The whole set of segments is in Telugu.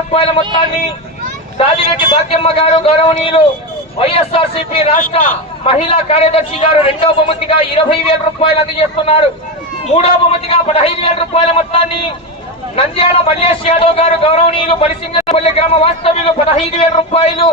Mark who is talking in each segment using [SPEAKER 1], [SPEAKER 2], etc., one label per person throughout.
[SPEAKER 1] రూపాయల మొత్తాన్ని సాదిరెడ్డి భాగ్యమ్మ గారు గౌరవనీయులు వైఎస్ఆర్సిపి రాష్ట్ర మహిళా కార్యదర్శి గారు రెండో బహుమతిగా ఇరవై వేల రూపాయలు అందజేస్తున్నారు. మూడో బహుమతిగా పదహైదు వేల రూపాయల మొత్తాన్ని నంద్యాల మల్లేష్ యాదవ్ గారు గౌరవనీయులు బలిసింగపల్లి గ్రామ వాస్తవ్యులు పదహైదు వేల రూపాయలు.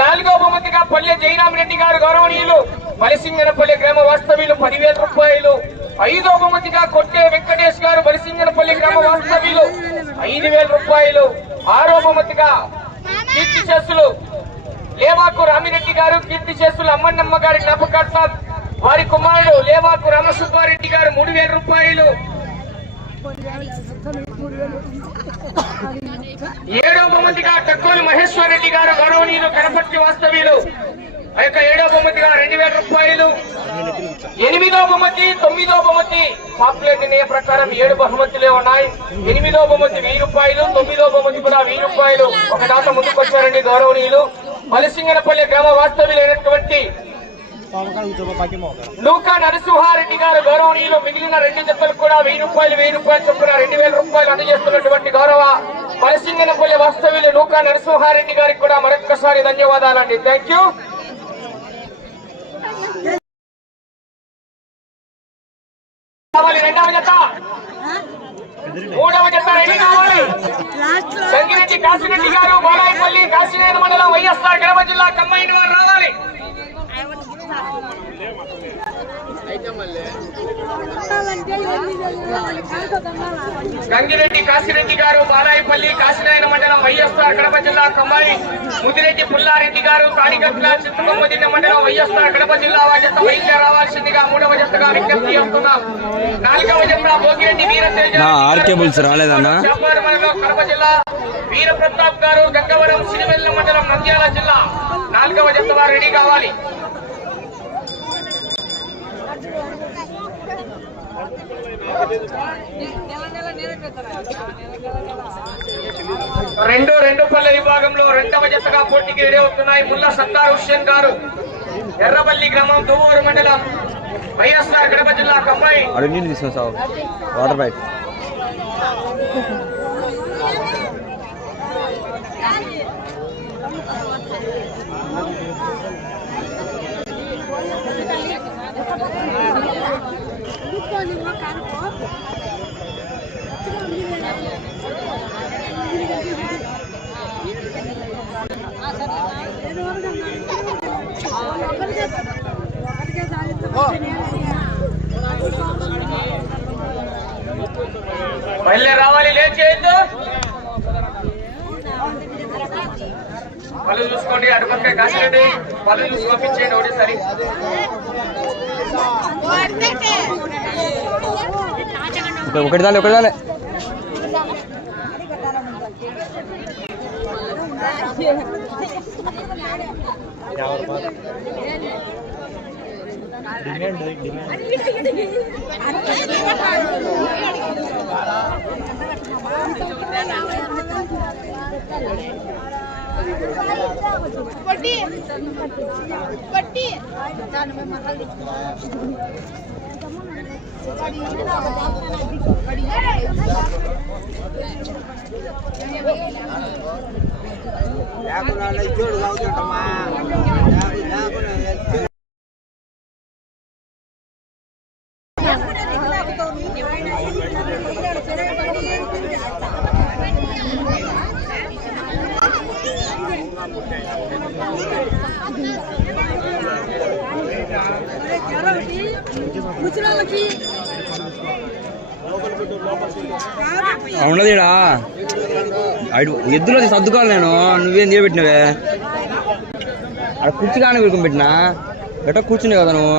[SPEAKER 1] నాలుగో బహుమతిగా పల్లె జయరామరెడ్డి గారు గౌరవనీయులు బలిసింగనపల్లి గ్రామ వాస్తవ్యులు పదివేల రూపాయలు. ఐదో బహుమతిగా కొట్టే వెంకటేష్ గారు బలిసింగనపల్లి గ్రామ వాస్తవ్యులు ఐదు వేల రూపాయలు ఆరో బహుమతిగా కీర్తి చేస్తులు లేవాకు రామిరెడ్డి గారు కీర్తి చేస్తులు అమ్మన్నమ్మ గారి జ్ఞాపకార్థం వారి కుమారుడు లేవాకు రామసుబ్బారెడ్డి గారు మూడు వేల రూపాయలు. ఏడో బహుమతిగా టక్కోని మహేశ్వర్ రెడ్డి గారు గౌరవనీయులు కనపర్తి వాస్తవ్యులు. ఆ యొక్క ఏడో బహుమతిగా రెండు వేల రూపాయలు. ఎనిమిదో బహుమతి తొమ్మిదో బహుమతి పాపులేట్ నిర్ణయ ప్రకారం ఏడు బహుమతులే ఉన్నాయి. ఎనిమిదో బహుమతి వెయ్యి రూపాయలు తొమ్మిదో బహుమతి కూడా వెయ్యి రూపాయలు. ఒక దాత ముందుకు వచ్చారండి గౌరవనీయులు. మలసింగనపల్లి గ్రామ వాస్తవ్యులైనటువంటి నూకా నరసింహారెడ్డి గారు గౌరవనీయులు మిగిలిన రెండు జతలు కూడా వెయ్యి రూపాయలు వెయ్యి రూపాయలు చొప్పున రెండు వేల రూపాయలు అందజేస్తున్నటువంటి గౌరవ మలసింగనపల్లి వాస్తవ్యులు నూకా నరసింహారెడ్డి గారికి కూడా మరొక్కసారి ధన్యవాదాలండి. థ్యాంక్ యూ కావాలి రెండవ జత మూడవ జత రెడీ కావాలి కాశిరెడ్డి గారు బాలాయపల్లి కాశీనేని మండలం వైఎస్ఆర్ కడప జిల్లా కంబైన్ వారు రావాలి. గంగిరెడ్డి కాశిరెడ్డి గారు బాలాయపల్లి కాశీనాయన మండలం వైఎస్ఆర్ కడప జిల్లా కమ్మాయి ముదిరెడ్డి పుల్లారెడ్డి గారు తాడిగట్ల చింతకొమ్మదిన్న మండలం వైఎస్ఆర్ కడప జిల్లా జత బయలుదేరి రావాల్సిందిగా మూడవ జతగా విజ్ఞప్తి చేస్తున్నాం. నాలుగవ జత భోగిరెడ్డి
[SPEAKER 2] కేబుల్స్ రాలేదన్నా?
[SPEAKER 1] కడప జిల్లా వీర ప్రతాప్ గారు గంగవరం సిరివెల్ల మండలం నంద్యాల జిల్లా. నాలుగవ జత వారు రెడీ కావాలి. రెండు రెండు పల్లె విభాగంలో రెండవ జతగా పోటీకి రెడీ అవుతున్నాయి ముల్లా సత్తార్ హుస్సేన్ గారు. ఎర్రబల్లి గ్రామం దువ్వూరు మండలం వైఎస్ఆర్ కడప జిల్లా కమ్మాయి
[SPEAKER 2] వాటర్ పైప్.
[SPEAKER 1] మళ్ళీ రావాలి లేట్ చేయొద్దు. పళ్ళు చూసుకోండి అటుపక్క కాసిరెడ్డి పళ్ళు చూసి పంపించేయండి ఒకటేసారి.
[SPEAKER 2] ఇంకా ఒకటి దాలే ఒకటి దాలే
[SPEAKER 3] పట్టి పట్టి
[SPEAKER 2] అడు ఎద్దులో సర్దుకోవాలి నేను. నువ్వేం చేయబెట్టినవే? అక్కడ కుర్చీ కానీ పెట్టినా? ఎట్లా కూర్చునే కదా నువ్వు.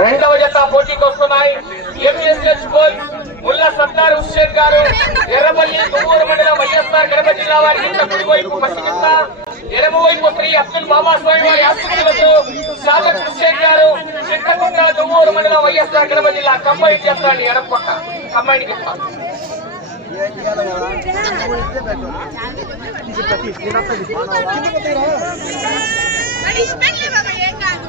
[SPEAKER 1] రెండవ జత పోటీకి వస్తున్నాయి ఎంఎస్ఎస్ స్కూల్ ముల్లా సత్తార్ హుస్సేన్ గారు ఎర్రపల్లి తుమ్మూరు మండలం వైఎస్ఆర్ కడప జిల్లా వారి ఇంత కుడివైపు పసిగిత్త ఎడమ వైపు శ్రీ అబ్దుల్ బాబా స్వామి వారి ఆశీర్వాదాలతో సాగర్ హుస్సేన్ గారు చిట్టకుంట తుమ్మూరు మండలం వైఎస్ఆర్ కడప జిల్లా కంబైన్ చేస్తాండి ఎడమ కంబైన్ చెప్తాను
[SPEAKER 3] మరి ఇష్టంలే బాబా ఏం కాదు.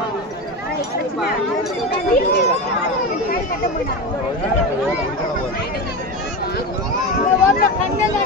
[SPEAKER 3] Mama. ಹೋಗ್ಬೇಕು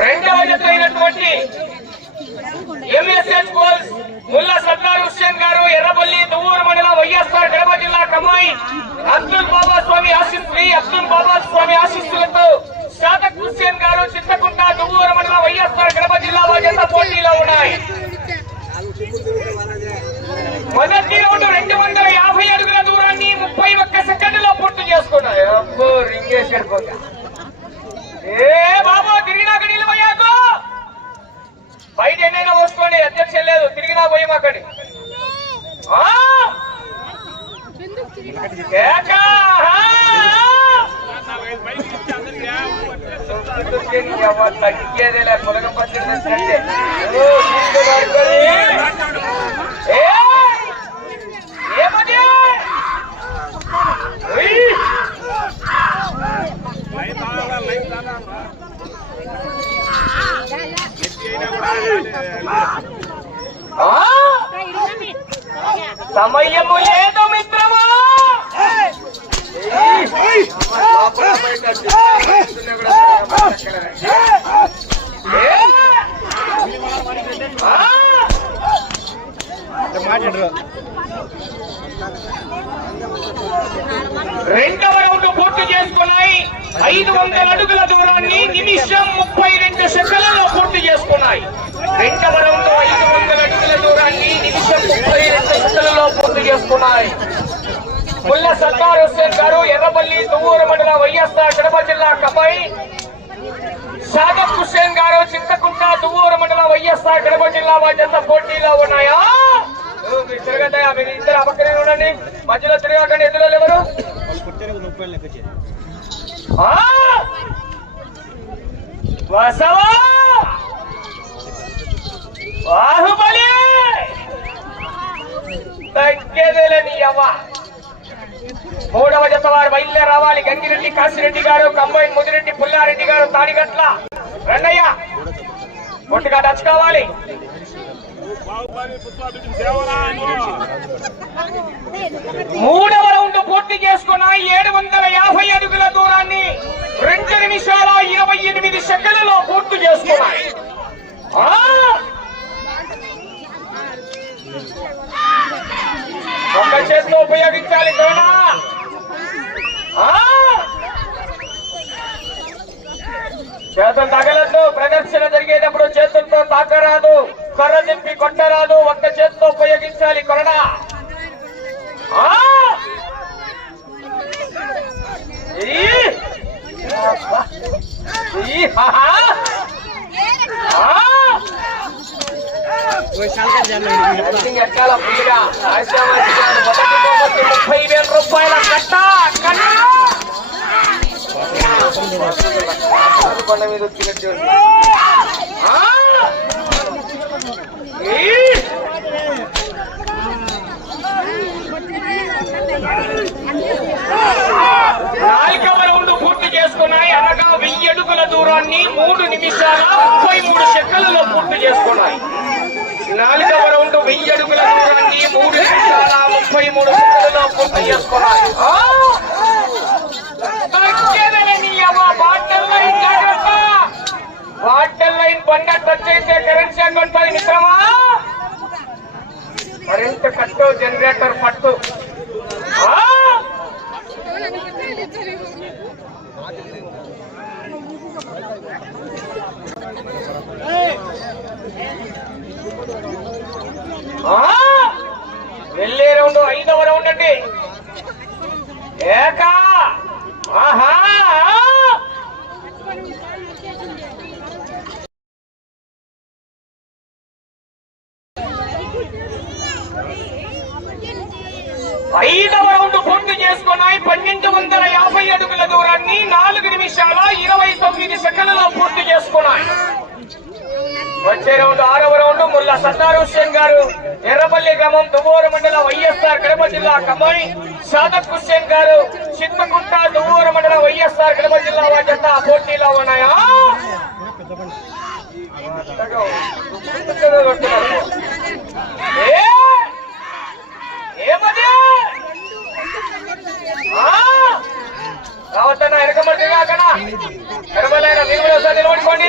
[SPEAKER 1] రెండవ అయినటువంటి ఎంఎస్ఎస్ గోల్స్ ముల్లా సర్దార్ హుస్సేన్ గారు ఎర్రబల్లి దువ్వూరు మండలం వైఎస్ఆర్ కడప జిల్లా కమాయి అబ్దుల్ బాబా స్వామి ఆశీస్ అబ్దుల్ బాబా స్వామి ఆశీస్సులతో షాదక్ హుస్సేన్ గారు చింతకుంట దువ్వూరు మండలం వైఎస్ఆర్ కడప జిల్లా జత పోటీలో ఉన్నాయి. మొదటి రౌండ్ రెండు వందల యాభై అడుగుల దూరాన్ని ముప్పై ఒక్క సెకండ్లో పూర్తి చేసుకున్నాయి. అబ్బో అధ్యక్ష లేదు తిరిగినా పోయి మాకండి ఆ? కేక! ఆ! ఎవ తగ్గేదేలే పొలగ పచ్చడి సమయము లేదు మిత్రమా. రెండవ రౌండ్ పూర్తి చేసుకున్నాయి. ఐదు వందల అడుగుల దూరాన్ని నిమిషం ముప్పై రెండు సెకండ్లలో పూర్తి చేసుకున్నాయి. రెండవ రౌండ్ ఐదు వందల అడుగుల దూరాన్ని నిమిషం ముప్పై రెండు సెకండ్లలో పూర్తి చేసుకున్నాయి. ముల్ల సర్దార్ హుస్సేన్ గారు ఎర్రపల్లి తువ్వూరు మండలం వైఎస్ఆర్ కడప జిల్లా కబాయి సాదత్ హుస్సేన్ గారు చింతకుంట తువ్వూరు మండలం వైఎస్ఆర్ కడప జిల్లా వాటి పోటీలో ఉన్నాయా? ఓ, మీరు ఇద్దరు పక్కనే ఉండండి. మధ్యలో తిరగకండి ఎదురు ఎవరు వసవా? బాహుబలి తగ్గేదేలే మూడవ జత వారు బయలుదేరి రావాలి గంగిరెడ్డి కాశిరెడ్డి గారు కంబైన్ ముదిరెడ్డి పుల్లారెడ్డి గారు తాడిగట్ల. రండయ్య ఒట్టుగా టచ్ కావాలి మూడవ రౌండ్ పూర్తి చేసుకున్న ఏడు వందల యాభై అడుగుల దూరాన్ని రెండు నిమిషాల ఇరవై ఎనిమిది సెకండ్లలో పూర్తి చేసుకున్నాయి. ఒక్క చేతిలో ఉపయోగించాలి చేతులు తగలద్దు. ప్రదర్శన జరిగేటప్పుడు చేతులతో తాకరాదు. కర్ర తిప్పి కొట్టరాదు. ఒక్క చేతితో ఉపయోగించాలి కొరణ. ఈ? ఎక్కాల బహుమతి ముప్పై వేల రూపాయల కట్ట కొండ మీద వచ్చినట్టు చేసుకున్నాయి అనగా వెయ్యి అడుగుల దూరాన్ని మూడు నిమిషాల ముప్పై మూడు సెకండ్లలో పూర్తి చేసుకున్నాయి నాలుగవ రౌండ్ వెయ్యి అడుగుల దూరాన్ని మూడు నిమిషాల ముప్పై మూడు సెకండ్లలో పూర్తి అవ్వ, బాటల్ లైన్ జాగ్రత్త. బాటల్ లైన్ బండ టచ్ అయితే కరెంట్ షాక్ ఉంటుంది మిత్రమా కరెంట్ కట్టు జనరేటర్ పట్టు ఆ! ఆ! వెళ్ళే రౌండ్ ఐదవ రౌండ్ అండి. ఏకా? ఆహా! ఐదవ రౌండ్ పూర్తి చేసుకున్నాయి. పన్నెండు వందల యాభై అడుగుల దూరాన్ని నాలుగు నిమిషాల ఇరవై తొమ్మిది సెకండ్లలో పూర్తి చేసుకున్నాయి వచ్చే రౌండ్ ఆరవ రౌండ్ ముల్ల సత్తార్ హుస్సేన్ గారు ఎర్రపల్లి గ్రామం దువ్వూరు మండలం వైఎస్ఆర్ కడప జిల్లా కమ్మాయి. సాదక్ హుస్సేన్ గారు చిత్తకుంట దువ్వూరు మండలం వైఎస్ఆర్ కడప జిల్లా వారి పోటీలో ఉన్నాయా? ఏమది? రావద్దన్నా వెనకబడి అక్కడ ఎరవలైన మీరు కూడా నిలబడుకోండి.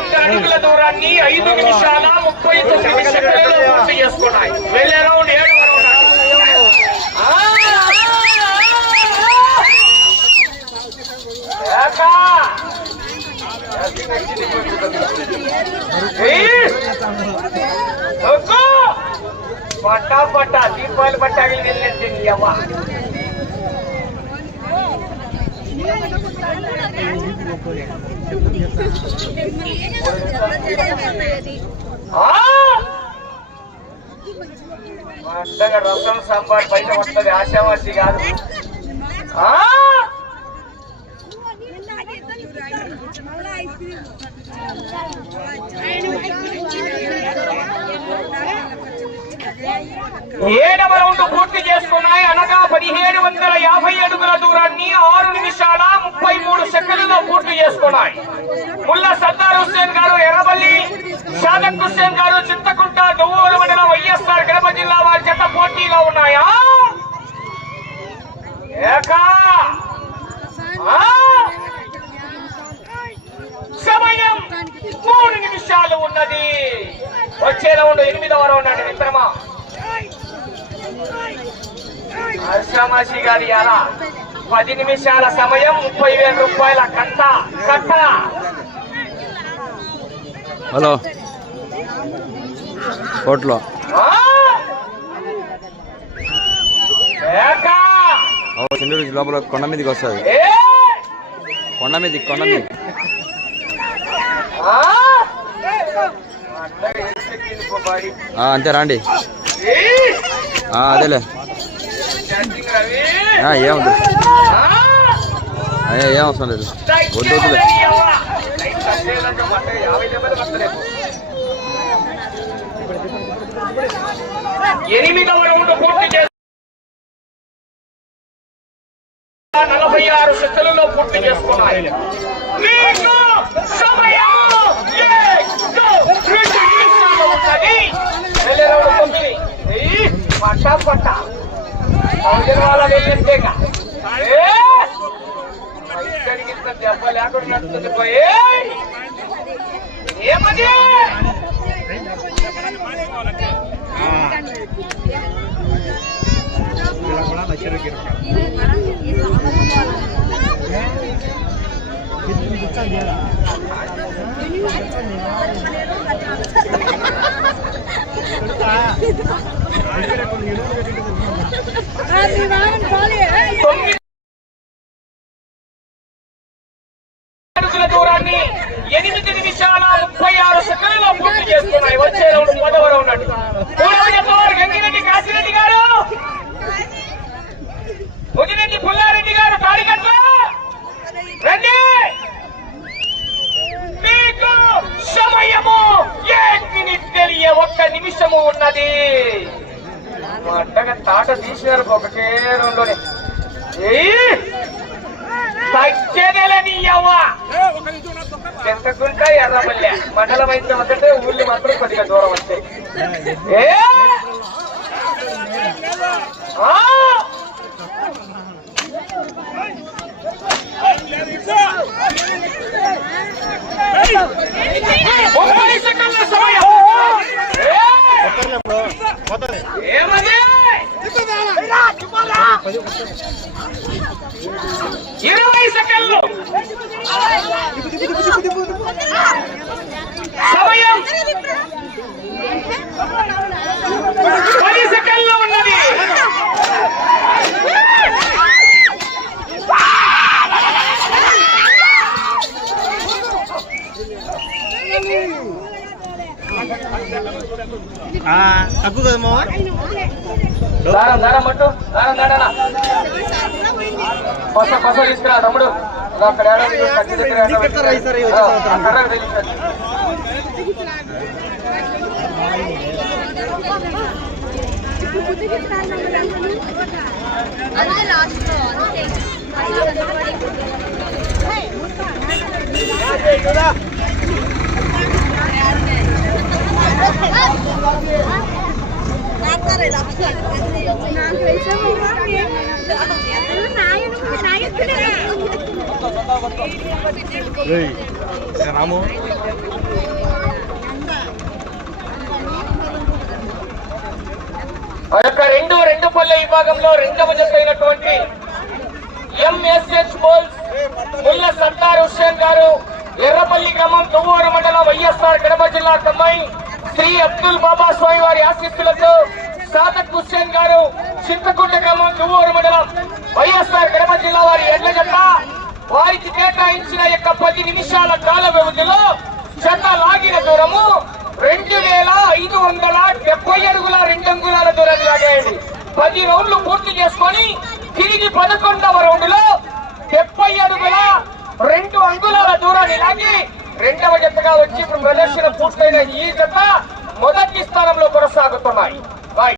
[SPEAKER 1] పదహైదు అడుగుల దూరాన్ని ఐదు నిమిషాల ముప్పై తొమ్మిది సెకండ్లలో పూర్తి చేసుకున్నాయి వెళ్ళే రౌండ్ ఏడవ పట్టా పట్టా దీపాలు పట్టాలి వెళ్ళండి నీ అంతగా రసం సాంబార్ బయట వస్తుంది ఆశావాసి కాదు ఆ! ఏడవ రౌండ్ పూర్తి చేసుకున్నాయి. అనగా పదిహేడు వందల యాభై అడుగుల దూరాన్ని ఆరు నిమిషాల ముప్పై మూడు సెకండ్లలో పూర్తి చేసుకున్నాయి. ముల్లా సర్దార్ హుస్సేన్ గారు ఎర్రబల్లి షాదక్ హుస్సేన్ గారు చింతకుంట దువ్వూరు మండలం వైఎస్ఆర్ కడప జిల్లా వారి చేత పోటీలో ఉన్నాయా? ఏకా ఆ! సమయం మూడు నిమిషాలు ఉన్నది వచ్చే రౌండ్ ఎనిమిదవ రౌండ్ అండి మిత్రమా హర్షమాషి గారి అలా పది నిమిషాల సమయం ముప్పై వేల రూపాయల కట్ట కట్ట.
[SPEAKER 2] హలో. కోట్లో! చెండూరు లోపల కొండ మీదకి వస్తుంది! కొండ మీదకి కొండ మీద. అంతే రాండి. అదేలే. ఏముంది
[SPEAKER 1] ఆ!
[SPEAKER 2] అయ్యా ఏం అవసరం లేదు. వద్దు వద్దులే
[SPEAKER 1] ఎనిమిదవ రౌండ్ పూర్తి చేసి నలభై ఆరు సెకండ్లలో పూర్తి చేసుకున్నాయి మీకు సమయం పట్టా పట్టా. ఏమది తొమ్మిది అడుగుల దూరాన్ని ఎనిమిది నిమిషాల ముప్పై ఆరు సెకండ్లో పూర్తి చేస్తున్నాయి వచ్చే రౌండ్ పదవ రౌండ్ అండి. మూడవ జత గంగిరెడ్డి కాశిరెడ్డి గారు. ముదిరెడ్డి పుల్లారెడ్డి గారు తాడిగట్ల రండి! మీకు సమయము మినిట్ తెలియ ఒక్క నిమిషము ఉన్నది మా అడ్డగా తాట తీసినారు ఒకటే రౌండ్లోనే ఏయ్! తగ్గేదేలేని యవ్వ చెంతకుంట ఎర్రమల్లె మండలం అయితే ఒకటే ఊళ్ళు మాత్రం కొద్దిగా దూరం వస్తాయి ఏ ఆ! ముప్పై సెకండ్ల సమయం ఏ! ఏమది ఇరవై సెకండ్లు సమయం పది సెకండ్లు ఉన్నది
[SPEAKER 4] తక్కువ కదా మావా
[SPEAKER 1] దారం దారం పట్టు దారం దాడనా కొస కొస తీసుకురా తమ్ముడు. అక్కడ కత్తి
[SPEAKER 3] లాస్ట్
[SPEAKER 4] రాము.
[SPEAKER 1] ఆ యొక్క రెండు రెండు పల్లె విభాగంలో రెండవ జత ఎంఎస్హెచ్ బోల్స్ ముల్ల సర్దార్ హుస్సేన్ గారు ఎర్రపల్లి గ్రామం తువ్వూరు మండలం వైఎస్ఆర్ కడప జిల్లా కమ్మాయి శ్రీ అబ్దుల్ బాబా స్వామి వారి ఆశీస్సులతో సాదత్ హుస్సేన్ గారు చింతకుంట గ్రామం దువ్వూరు మండలం వైఎస్ఆర్ కడప జిల్లా వారి ఎడ్ల జత వారికి కేటాయించిన యొక్క పది నిమిషాల కాల వ్యవధిలో జత లాగిన దూరము రెండు వేల ఐదు వందల డెబ్బై అడుగుల రెండు అంగుళాల దూరం లాగాయండి. పది రౌండ్లు పూర్తి చేసుకొని తిరిగి పదకొండవ రౌండ్లో డెబ్బై అడుగుల రెండు అంగుళాల దూరాన్ని లాగి రెండవ జతగా వచ్చి ఇప్పుడు ప్రదర్శన పూర్తయిన ఈ జత మొదటి స్థానంలో కొనసాగుతున్నాయి.